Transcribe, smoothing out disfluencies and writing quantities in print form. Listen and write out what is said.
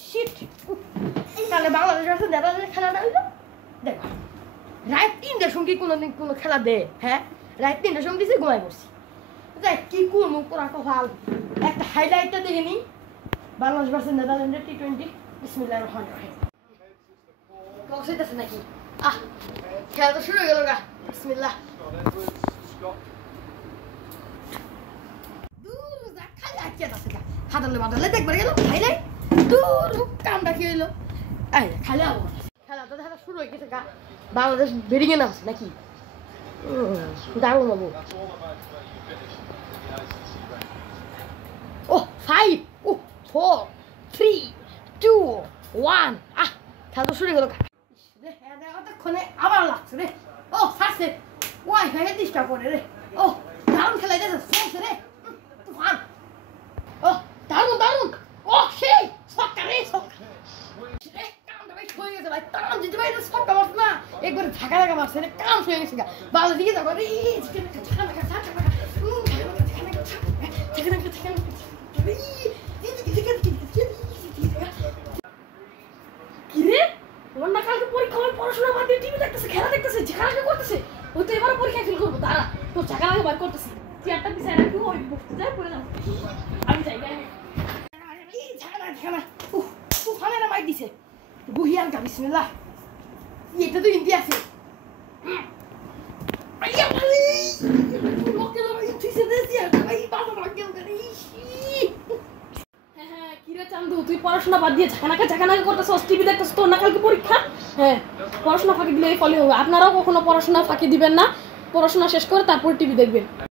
sheet তাহলে Bangladesh versus নেদারল্যান্ডের খেলাটা হইলো দেখো রাত 3টার সময় কোনোদিন কোনো খেলা দে হ্যাঁ রাত 3টার সময় দিছে ঘুমাই পড়ছি দেখ কি করবো তোরা কপাল একটা হাইলাইটটা দেখে নিই বাংলাদেশ ভার্সেস নেদারল্যান্ডের T20 বিসমিল্লাহির রহমানির রহিম বক্স হইতেছে নাকি খেলা তো শুরু হয়ে গেল গা বিসমিল্লাহ হাতালে বাতালে দেখবার গেল হাইলাইট দূর কামটা কি হইলো এই খেলা খেলা তো দেখা শুরু হয়ে গেছে গা বাংলাদেশ বেরিয়ে না নাকি দারুণ বাবু ও 5 ও 4 3 2 1 খেলা তো শুরু হয়ে গেল অতক্ষণে আবার লাগছে রে ও সারছে ওয়াইফাই ডিস্টার্ব করে রে ও দারুণ খেলা যাচ্ছে চলছে রে তুফান ও দারুণ দারুণ ও সেই ছক্কা রে ছক্কা রে কামটা ভাই হয়ে গেছে ভাই টান দিতে ভাই ছক্কা মারছে না একবার ঝাঁকা ঝাঁকা মারছে রে কাম হয়ে গেছে গা বাংলা দিকে যাবো রে কিরে ওনা কালকে পরীক্ষা হল পড়াশোনা বাদ দিয়ে টিভি দেখতেছে খেলা দেখতেছে ঝাঁকা করতেছে ও তো এবারে পরীক্ষা ফেল করবো তারা তো ঝাঁকা বার করতেছি চেয়ারটা পিছায় রাখি ওই বসতে যায় পড়ে যাবো আমি যাই গায়ে ঝাঁকা তুফানের মাইক দিছে বুহিয়ান কা বিসমিল্লাহ এটা তো হিন্দি আছে তুই পড়াশোনা বাদ দিয়ে ঝাঁকানাকা করতেছিস টিভি দেখতেছিস তোর না কালকে পরীক্ষা হ্যাঁ পড়াশোনা ফাঁকি দিলে এই ফলে হবে আপনারাও কখনো পড়াশোনা ফাঁকি দিবেন না পড়াশোনা শেষ করে তারপর টিভি দেখবেন